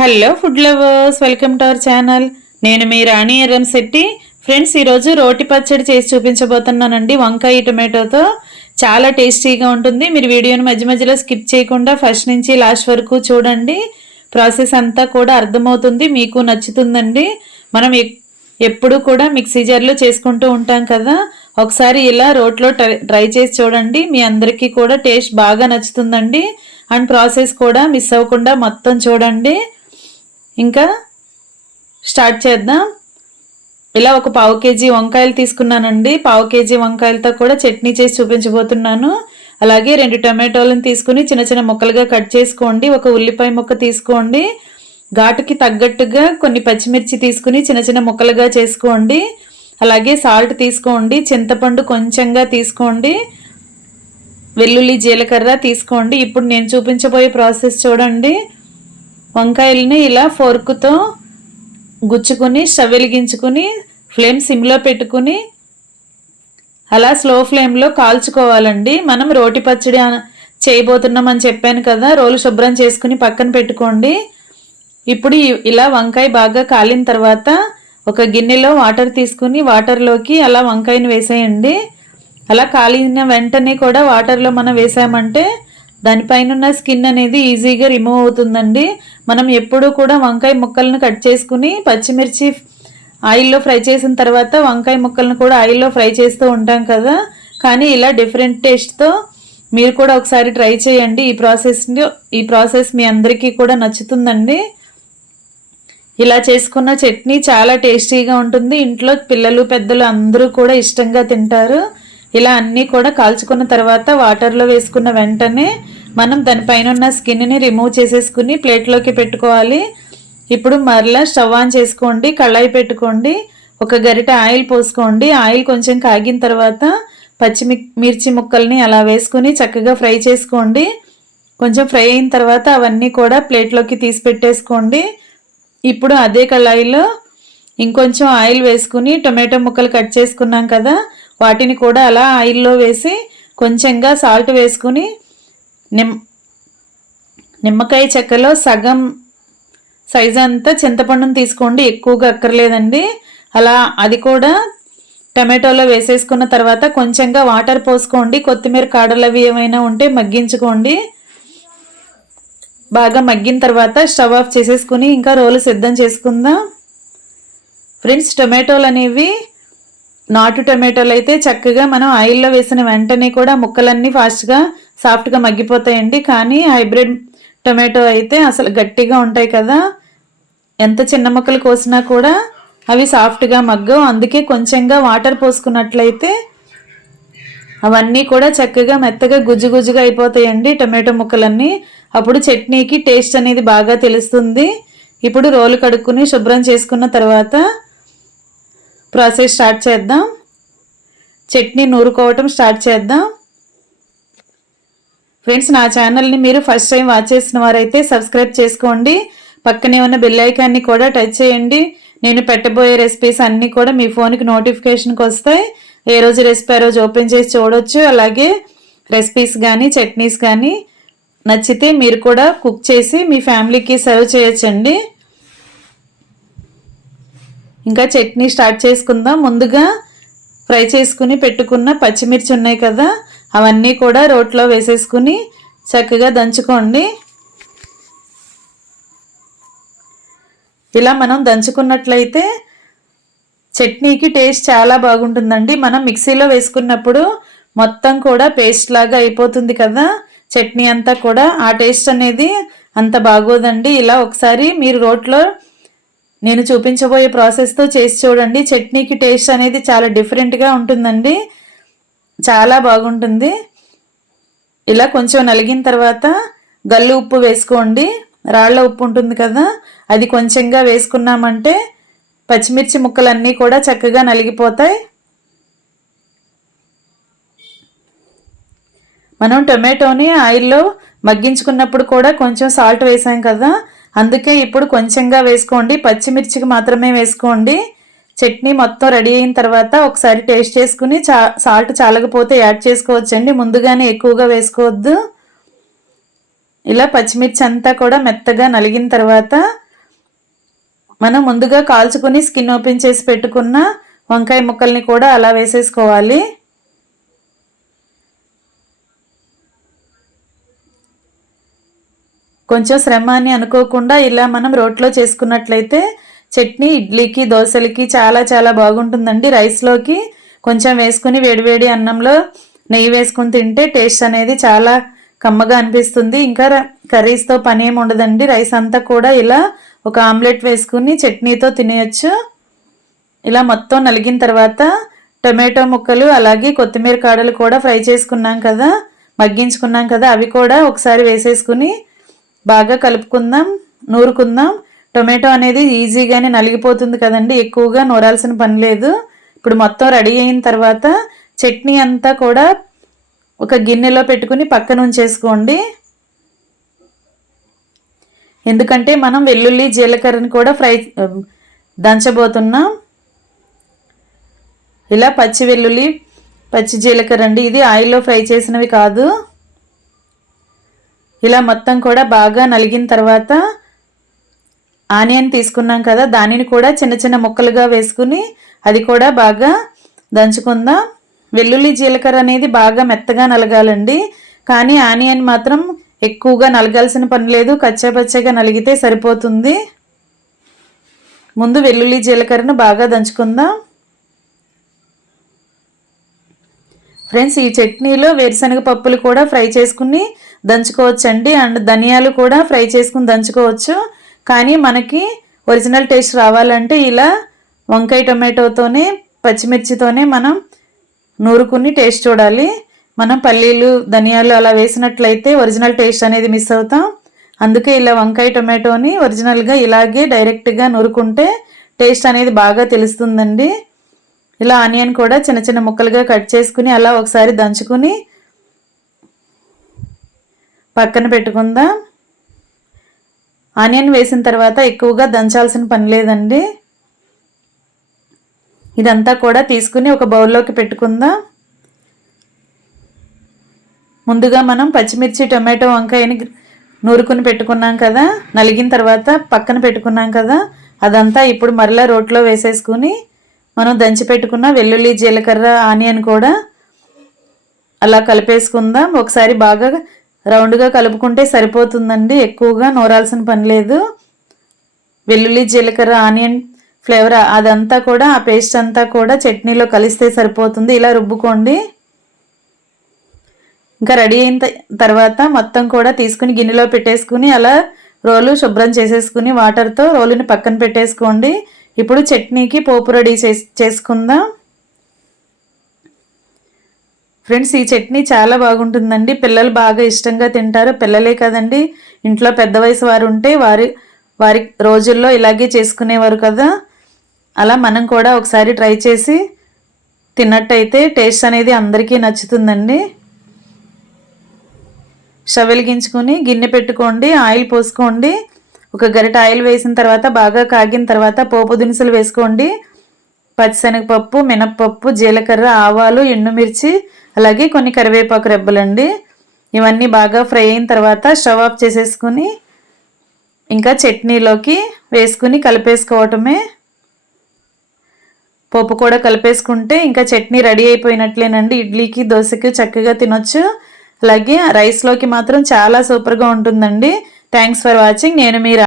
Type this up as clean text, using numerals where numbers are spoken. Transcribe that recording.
Hello food lovers, welcome to our channel. నేను మీ రాణి Erramsetti. Friends, ఈరోజు రోటి పచ్చడి చేసి చూపించబోతున్నానండి. వంకాయ టొమాటోతో చాలా టేస్టీగా ఉంటుంది. మీరు వీడియోని మధ్య మధ్యలో స్కిప్ చేయకుండా ఫస్ట్ నుంచి లాస్ట్ వరకు చూడండి. ప్రాసెస్ అంతా కూడా అర్థమవుతుంది, మీకు నచ్చుతుందండి. మనం ఎప్పుడు కూడా మిక్సీ జార్లో చేసుకుంటూ ఉంటాం కదా, ఒకసారి ఇలా రోట్లో ట్రై చేసి చూడండి. మీ అందరికీ కూడా టేస్ట్ బాగా నచ్చుతుందండి. అండ్ ప్రాసెస్ కూడా మిస్ అవ్వకుండా మొత్తం చూడండి. ఇంకా స్టార్ట్ చేద్దాం. ఇలా ఒక పావు కేజీ వంకాయలు తీసుకున్నానండి. పావు కేజీ వంకాయలతో కూడా చట్నీ చేసి చూపించబోతున్నాను. అలాగే 2 టమాటోలను తీసుకుని చిన్న చిన్న ముక్కలుగా కట్ చేసుకోండి. ఒక ఉల్లిపాయ ముక్క తీసుకోండి. ఘాటుకి తగ్గట్టుగా కొన్ని పచ్చిమిర్చి తీసుకుని చిన్న చిన్న ముక్కలుగా చేసుకోండి. అలాగే సాల్ట్ తీసుకోండి. చింతపండు కొంచెంగా తీసుకోండి. వెల్లుల్లి జీలకర్ర తీసుకోండి. ఇప్పుడు నేను చూపించబోయే ప్రాసెస్ చూడండి. వంకాయలని ఇలా ఫోర్క్తో గుచ్చుకుని స్టవ్ వెలిగించుకుని ఫ్లేమ్ సిమ్లో పెట్టుకుని అలా స్లో ఫ్లేమ్లో కాల్చుకోవాలండి. మనం రోటి పచ్చడి చేయబోతున్నామని చెప్పాను కదా, రోలు శుభ్రం చేసుకుని పక్కన పెట్టుకోండి. ఇప్పుడు ఇలా వంకాయ బాగా కాలిన తర్వాత ఒక గిన్నెలో వాటర్ తీసుకుని వాటర్లోకి అలా వంకాయని వేసేయండి. అలా కాలిన వెంటనే కూడా వాటర్లో మనం వేసామంటే దానిపైన ఉన్న స్కిన్ అనేది ఈజీగా రిమూవ్ అవుతుందండి. మనం ఎప్పుడూ కూడా వంకాయ ముక్కలను కట్ చేసుకుని పచ్చిమిర్చి ఆయిల్లో ఫ్రై చేసిన తర్వాత వంకాయ ముక్కలను కూడా ఆయిల్లో ఫ్రై చేస్తూ ఉంటాం కదా, కానీ ఇలా డిఫరెంట్ టేస్ట్తో మీరు కూడా ఒకసారి ట్రై చేయండి. ఈ ప్రాసెస్ మీ అందరికీ కూడా నచ్చుతుందండి. ఇలా చేసుకున్న చట్నీ చాలా టేస్టీగా ఉంటుంది. ఇంట్లో పిల్లలు పెద్దలు అందరూ కూడా ఇష్టంగా తింటారు. ఇలా అన్నీ కూడా కాల్చుకున్న తర్వాత వాటర్లో వేసుకున్న వెంటనే మనం దానిపైన ఉన్న స్కిన్ని రిమూవ్ చేసేసుకుని ప్లేట్లోకి పెట్టుకోవాలి. ఇప్పుడు మరలా స్టవ్ ఆన్ చేసుకోండి. కళాయి పెట్టుకోండి. ఒక గరిటె ఆయిల్ పోసుకోండి. ఆయిల్ కొంచెం కాగిన తర్వాత పచ్చిమిర్చి ముక్కల్ని అలా వేసుకుని చక్కగా ఫ్రై చేసుకోండి. కొంచెం ఫ్రై అయిన తర్వాత అవన్నీ కూడా ప్లేట్లోకి తీసి పెట్టేసుకోండి. ఇప్పుడు అదే కళాయిలో ఇంకొంచెం ఆయిల్ వేసుకుని టొమాటో ముక్కలు కట్ చేసుకున్నాం కదా, వాటిని కూడా అలా ఆయిల్లో వేసి కొంచెంగా సాల్ట్ వేసుకుని నిమ్మకాయ చెక్కలో సగం సైజు అంతా చింతపండును తీసుకోండి. ఎక్కువగా అక్కర్లేదండి. అలా అది కూడా టమాటోలో వేసేసుకున్న తర్వాత కొంచెంగా వాటర్ పోసుకోండి. కొత్తిమీర కాడలు అవి ఏమైనా ఉంటే మగ్గించుకోండి. బాగా మగ్గిన తర్వాత స్టవ్ ఆఫ్ చేసేసుకుని ఇంకా రోలు సిద్ధం చేసుకుందాం. ఫ్రెండ్స్, టొమాటోలు అనేవి నాటు టొమాటోలు అయితే చక్కగా మనం ఆయిల్లో వేసిన వెంటనే కూడా ముక్కలన్నీ ఫాస్ట్గా సాఫ్ట్గా మగ్గిపోతాయండి. కానీ హైబ్రిడ్ టొమాటో అయితే అసలు గట్టిగా ఉంటాయి కదా, ఎంత చిన్న ముక్కలు కోసినా కూడా అవి సాఫ్ట్గా మగ్గవు. అందుకే కొంచెంగా వాటర్ పోసుకున్నట్లయితే అవన్నీ కూడా చక్కగా మెత్తగా గుజ్జు గుజ్జుగా అయిపోతాయండి టొమాటో ముక్కలన్నీ. అప్పుడు చట్నీకి టేస్ట్ అనేది బాగా తెలుస్తుంది. ఇప్పుడు రోలు కడుక్కుని శుభ్రం చేసుకున్న తర్వాత ప్రాసెస్ స్టార్ట్ చేద్దాం. చట్నీ నూరుకోవటం స్టార్ట్ చేద్దాం. ఫ్రెండ్స్, నా ఛానల్ని మీరు ఫస్ట్ టైం వాచ్ చేసిన వారైతే సబ్స్క్రైబ్ చేసుకోండి. పక్కనే ఉన్న బెల్ ఐకాన్ని కూడా టచ్ చేయండి. నేను పెట్టబోయే రెసిపీస్ అన్నీ కూడా మీ ఫోన్కి నోటిఫికేషన్కి వస్తాయి. ఏ రోజు రెసిపీ ఆ రోజు ఓపెన్ చేసి చూడవచ్చు. అలాగే రెసిపీస్ కానీ చట్నీస్ కానీ నచ్చితే మీరు కూడా కుక్ చేసి మీ ఫ్యామిలీకి సర్వ్ చేయొచ్చండి. ఇంకా చట్నీ స్టార్ట్ చేసుకుందాం. ముందుగా ఫ్రై చేసుకుని పెట్టుకున్న పచ్చిమిర్చి ఉన్నాయి కదా, అవన్నీ కూడా రోట్లో వేసేసుకుని చక్కగా దంచుకోండి. ఇలా మనం దంచుకున్నట్లయితే చట్నీకి టేస్ట్ చాలా బాగుంటుందండి. మనం మిక్సీలో వేసుకున్నప్పుడు మొత్తం కూడా పేస్ట్ లాగా అయిపోతుంది కదా చట్నీ అంతా కూడా, ఆ టేస్ట్ అనేది అంత బాగోదండి. ఇలా ఒకసారి మీరు రోట్లో నేను చూపించబోయే ప్రాసెస్తో చేసి చూడండి. చట్నీకి టేస్ట్ అనేది చాలా డిఫరెంట్గా ఉంటుందండి, చాలా బాగుంటుంది. ఇలా కొంచెం నలిగిన తర్వాత గల్లు ఉప్పు వేసుకోండి. రాళ్ళ ఉప్పు ఉంటుంది కదా, అది కొంచెంగా వేసుకున్నామంటే పచ్చిమిర్చి ముక్కలన్నీ కూడా చక్కగా నలిగిపోతాయి. మనం టొమాటోని ఆయిల్లో మగ్గించుకున్నప్పుడు కూడా కొంచెం సాల్ట్ వేసాం కదా, అందుకే ఇప్పుడు కొంచెంగా వేసుకోండి. పచ్చిమిర్చికి మాత్రమే వేసుకోండి. చట్నీ మొత్తం రెడీ అయిన తర్వాత ఒకసారి టేస్ట్ చేసుకుని సాల్ట్ చాలకపోతే యాడ్ చేసుకోవచ్చండి. ముందుగానే ఎక్కువగా వేసుకోవద్దు. ఇలా పచ్చిమిర్చి అంతా కూడా మెత్తగా నలిగిన తర్వాత మనం ముందుగా కాల్చుకుని స్కిన్ ఓపెన్ చేసి పెట్టుకున్న వంకాయ ముక్కల్ని కూడా అలా వేసేసుకోవాలి. కొంచెం శ్రమ అని అనుకోకుండా ఇలా మనం రోట్లో చేసుకున్నట్లయితే చట్నీ ఇడ్లీకి దోశలకి చాలా చాలా బాగుంటుందండి. రైస్లోకి కొంచెం వేసుకుని వేడివేడి అన్నంలో నెయ్యి వేసుకుని తింటే టేస్ట్ అనేది చాలా కమ్మగా అనిపిస్తుంది. ఇంకా కర్రీస్తో పని ఏమి ఉండదండి. రైస్ అంతా కూడా ఇలా ఒక ఆమ్లెట్ వేసుకుని చట్నీతో తినేయచ్చు. ఇలా మొత్తం నలిగిన తర్వాత టొమాటో ముక్కలు అలాగే కొత్తిమీర కాడలు కూడా ఫ్రై చేసుకున్నాం కదా, మగ్గించుకున్నాం కదా, అవి కూడా ఒకసారి వేసేసుకుని బాగా కలుపుకుందాం, నూరుకుందాం. టొమాటో అనేది ఈజీగానే నలిగిపోతుంది కదండి, ఎక్కువగా నూరాల్సిన పని లేదు. ఇప్పుడు మొత్తం రెడీ అయిన తర్వాత చట్నీ అంతా కూడా ఒక గిన్నెలో పెట్టుకుని పక్కన ఉంచేసుకోండి. ఎందుకంటే మనం వెల్లుల్లి జీలకర్రని కూడా దంచబోతున్నాం. ఇలా పచ్చి వెల్లుల్లి పచ్చి జీలకర్ర అండి, ఇది ఆయిల్లో ఫ్రై చేసినవి కాదు. ఇలా మొత్తం కూడా బాగా నలిగిన తర్వాత ఆనియన్ తీసుకున్నాం కదా, దానిని కూడా చిన్న చిన్న ముక్కలుగా వేసుకుని అది కూడా బాగా దంచుకుందాం. వెల్లుల్లి జీలకర్ర అనేది బాగా మెత్తగా నలగాలండి, కానీ ఆనియన్ మాత్రం ఎక్కువగా నలగాల్సిన పని లేదు, కచ్చాపచ్చగా నలిగితే సరిపోతుంది. ముందు వెల్లుల్లి జీలకర్రను బాగా దంచుకుందాం. ఫ్రెండ్స్, ఈ చట్నీలో వేరుశనగ పప్పులు కూడా ఫ్రై చేసుకుని దంచుకోవచ్చండి, అండ్ ధనియాలు కూడా ఫ్రై చేసుకుని దంచుకోవచ్చు. కానీ మనకి ఒరిజినల్ టేస్ట్ రావాలంటే ఇలా వంకాయ టొమాటోతోనే పచ్చిమిర్చితోనే మనం నూరుకుని టేస్ట్ చూడాలి. మనం పల్లీలు ధనియాలు అలా వేసినట్లయితే ఒరిజినల్ టేస్ట్ అనేది మిస్ అవుతాం. అందుకే ఇలా వంకాయ టొమాటోని ఒరిజినల్గా ఇలాగే డైరెక్ట్గా నూరుకుంటే టేస్ట్ అనేది బాగా తెలుస్తుందండి. ఇలా ఆనియన్ కూడా చిన్న చిన్న ముక్కలుగా కట్ చేసుకుని అలా ఒకసారి దంచుకుని పక్కన పెట్టుకుందాం. ఆనియన్ వేసిన తర్వాత ఎక్కువగా దంచాల్సిన పని లేదండి. ఇదంతా కూడా తీసుకుని ఒక బౌల్లోకి పెట్టుకుందాం. ముందుగా మనం పచ్చిమిర్చి టొమాటో వంకాయని నూరుకుని పెట్టుకున్నాం కదా, నలిగిన తర్వాత పక్కన పెట్టుకున్నాం కదా, అదంతా ఇప్పుడు మరలా రోట్లో వేసేసుకుని మనం దంచి పెట్టుకున్న వెల్లుల్లి జీలకర్ర ఆనియన్ కూడా అలా కలిపేసుకుందాం. ఒకసారి బాగా రౌండ్గా కలుపుకుంటే సరిపోతుందండి, ఎక్కువగా నూరాల్సిన పని లేదు. వెల్లుల్లి జీలకర్ర ఆనియన్ ఫ్లేవర్ అదంతా కూడా ఆ పేస్ట్ అంతా కూడా చట్నీలో కలిస్తే సరిపోతుంది. ఇలా రుబ్బుకోండి. ఇంకా రెడీ అయిన తర్వాత మొత్తం కూడా తీసుకుని గిన్నెలో పెట్టేసుకుని అలా రోలు శుభ్రం చేసేసుకుని వాటర్తో రోలుని పక్కన పెట్టేసుకోండి. ఇప్పుడు చట్నీకి పోపు రెడీ చేసుకుందాం. ఫ్రెండ్స్, ఈ చట్నీ చాలా బాగుంటుందండి, పిల్లలు బాగా ఇష్టంగా తింటారు. పిల్లలే కదండి, ఇంట్లో పెద్ద వయసు వారు ఉంటే వారి రోజుల్లో ఇలాగే చేసుకునేవారు కదా, అలా మనం కూడా ఒకసారి ట్రై చేసి తిన్నట్టయితే టేస్ట్ అనేది అందరికీ నచ్చుతుందండి. స్టవ్ వెలిగించుకొని గిన్నె పెట్టుకోండి, ఆయిల్ పోసుకోండి. ఒక గరిట ఆయిల్ వేసిన తర్వాత బాగా కాగిన తర్వాత పోపు దినుసులు వేసుకోండి. పచ్చిశనగపప్పు, మినప్పప్పు, జీలకర్ర, ఆవాలు, ఎండుమిర్చి, అలాగే కొన్ని కరివేపాకు రెబ్బలండి. ఇవన్నీ బాగా ఫ్రై అయిన తర్వాత స్టవ్ ఆఫ్ చేసేసుకుని ఇంకా చట్నీలోకి వేసుకుని కలిపేసుకోవటమే. పప్పు కూడా కలిపేసుకుంటే ఇంకా చట్నీ రెడీ అయిపోయినట్లేనండి. ఇడ్లీకి దోశకి చక్కగా తినొచ్చు. అలాగే రైస్లోకి మాత్రం చాలా సూపర్గా ఉంటుందండి. Thanks for watching. నేను మీ